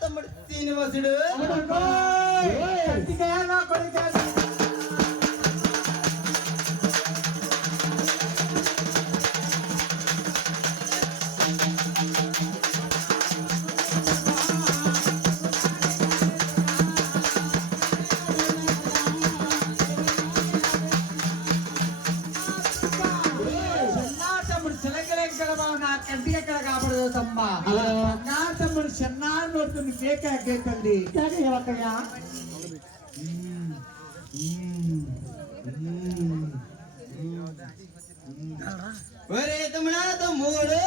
తమ్ముడు శ్రీనివాసుడు తమ్ముడు చిన్నాడు నోడుతుంది కేక్ ఎక్కేస్తుంది ఒక్కగా ఒరే తమ్ముడా తమ్ముడు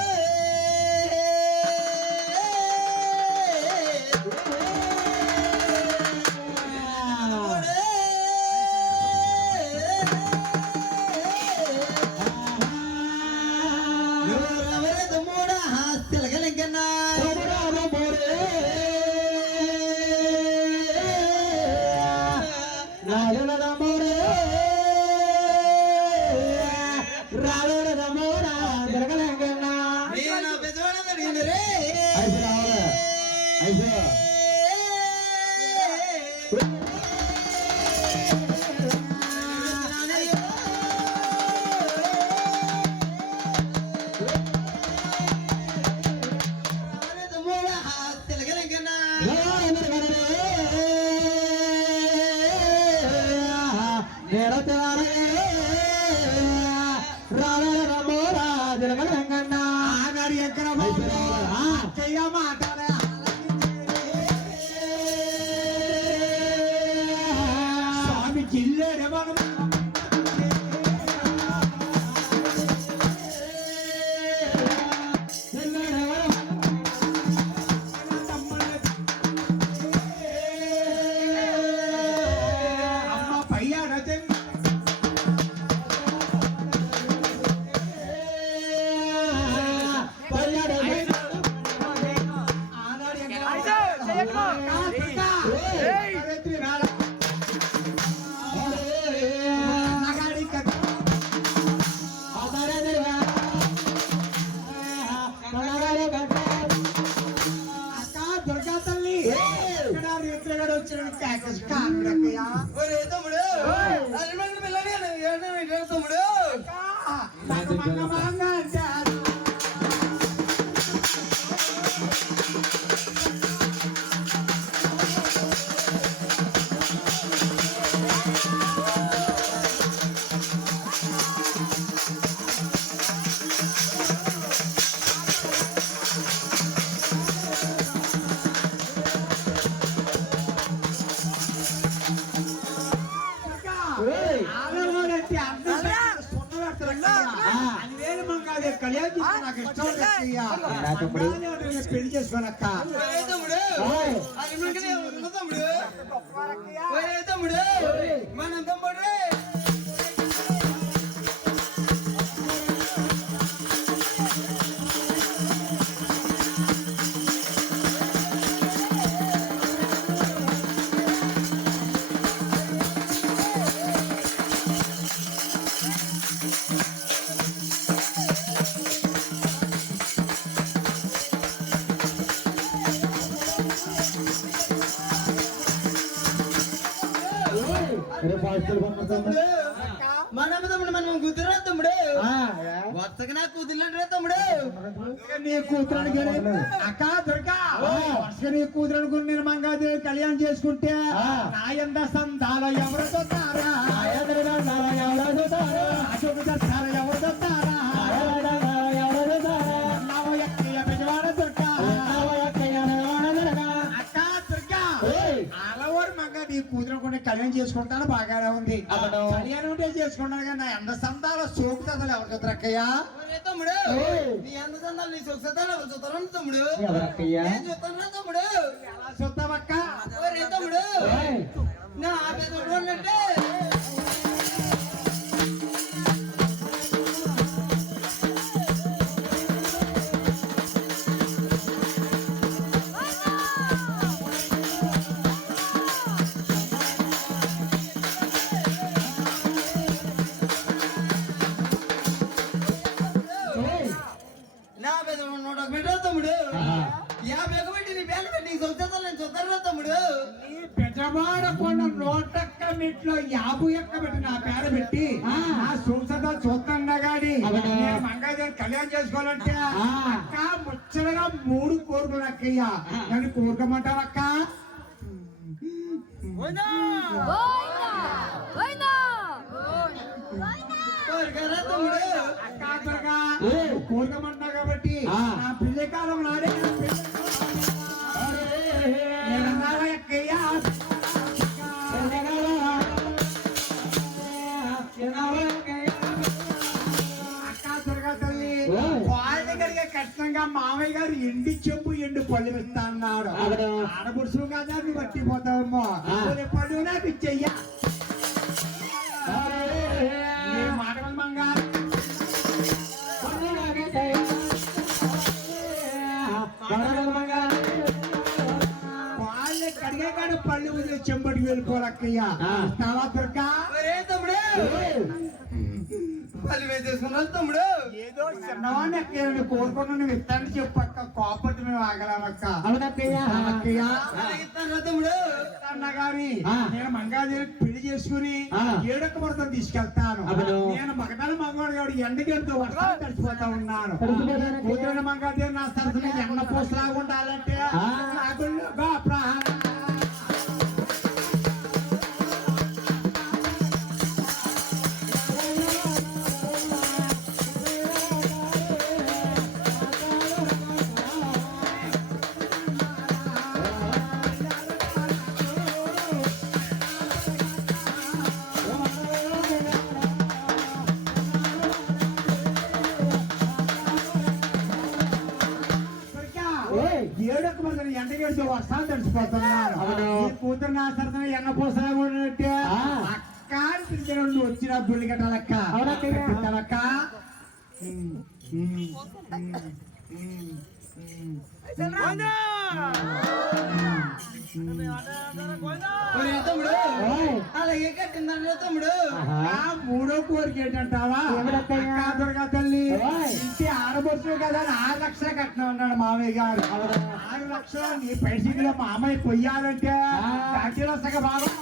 పెళ్లి చేసుకోనక్క తమ్ముడు మనం తమ్ముడు మనం కుదిరా తమ్ముడు వత్తగా నా కూతురు తమ్ముడు నీ కూతురు అక్క దొరకా నీ కూతురు అనుకుని నేను మంగాదేవి కళ్యాణం చేసుకుంటే నా ఎంత సంతాల ఎవరితో తారా ఎవరితో తారా ఎవరితో తారా నీ కూతురు కొన్ని కళ్యాణం చేసుకుంటాను బాగానే ఉంది కళ్యాణం ఉంటే చేసుకుంటాను కానీ నా ఎంత సంతాల సోకుతాలు ఎవరు చూస్తారు అక్కయ్య తమ్ముడు నీ ఎంత సంతాలు నీ సోకుతాలు ఎవరు చూస్తారు తమ్ముడు చూస్తాను తమ్ముడు ఎలా చూస్తావక్క తమ్ముడు నా అంటే తమ్ముడు 50 పెట్టి నీ బ్యాన్ పెట్టి నీ సొంత నేను చూద్దాను తమ్ముడు. నీ పెద్దవాడ కొండ 101 మెట్లో 50 పెట్టి నా పేర పెట్టి నా సూసత చూస్తున్నా గాని నేను మంగాదేవి కళ్యాణం చేసుకోవాలంటే అక్క ముచ్చటగా 3 కోరికలు అక్కయ్యా. నన్ను కోరుకోమంటావక్క? కోరికరా తమ్ముడు. అక్క త్వరగా కోరుకోమంటున్నా కాబట్టి నా పిల్ల కాలం నాడే అక్కయ్యా. కష్టంగా మామయ్య గారు ఎండి చెంపు ఎండు పళ్ళు ఇస్తా అన్నాడు. ఆడపురుషులు కదా నువ్వు పట్టిపోతావమ్మో. పళ్ళు నాకు ఇచ్చెయ్యా. మాట బంగారు వాళ్ళే కడిగే కాడ పళ్ళు వదిలి చెంబడికి వెళ్ళిపోలక్కయ్యా. దుర్గా తమ్ముడు పల్లి వేసేసుకున్నాను తమ్ముడు. ఏదో చిన్నవాడిని అక్కయ్య కోరుకున్నా నువ్వు ఇస్తానని చెప్పక్క. కోపట్టి మేము ఆగలామక్క. అవునక్కయ్యా తమ్ముడు. అన్నగారి నేను మంగాదేవి పెళ్లి చేసుకుని ఏడొక్క పడతాను తీసుకెళ్తాను. నేను మగదాని మగవాడు గారు ఎండగంతో వర్షాలు తడిచిపోతా ఉన్నాను. కూతురు మంగాదేవి నా సరసన ఎన్న పోసలాగా ఉండాలంటే నాకు ప్రాణం. ఏడొక్క మంది ఎండగడితో వర్షాలు తడిచిపోతున్నాను. కూతురు నా సరసన ఎన్న పోసలాగా ఉన్నట్టే అక్క పిలిచిన వచ్చిన బుల్లి కట్టాలక్క. అవునక్క తమ్ముడు అలాగే కట్టిందంటే తమ్ముడు. 3వ కోరిక ఏంటంటావా? దుర్గా తల్లి ఇంటి ఆడబడుచు కదా 6 లక్షలు కట్టిన ఉన్నాడు మామయ్య గారు. 6 లక్షలు నీ పైసీలో మామయ్య పొయ్యాలంటే కాటిలో సగ భాగం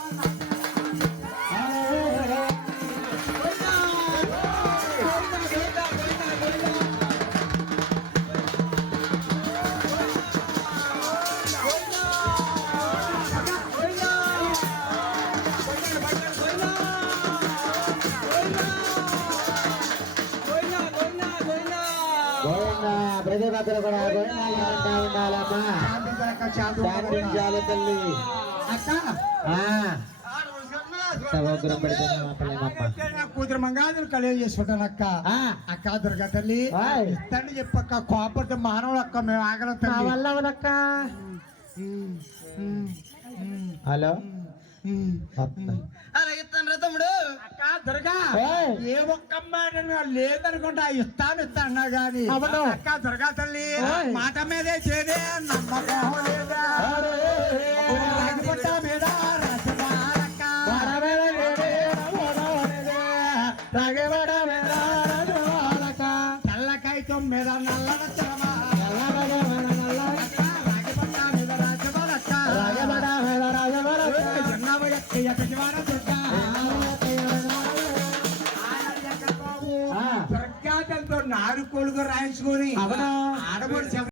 ప్రజలు కూడా ఉండాలమ్మా. శాంతించాలి తల్లి. కూతురు మంగాదులు కళ్యాణం చేసుకుంటాను అక్క. అక్క దుర్గా తల్లి ఇస్తాను చెప్పక్క. కోపడితే మానవుడు అక్క మేము ఆగలక్క వల్లవదక్క. హలో అలాగే తండ్రి తమ్ముడు. అక్క దుర్గా ఏ ఒక్క మాట లేదనుకుంటా ఇస్తాను అన్నా గాని అక్క దుర్గా తల్లి మాట మీదే చేదే నమ్మకం లేదా మీద తెల్లకాయతో మీద నల్ల దుర్గాతలతో 4 కోలుగా రాయించుకొని ఆడబడి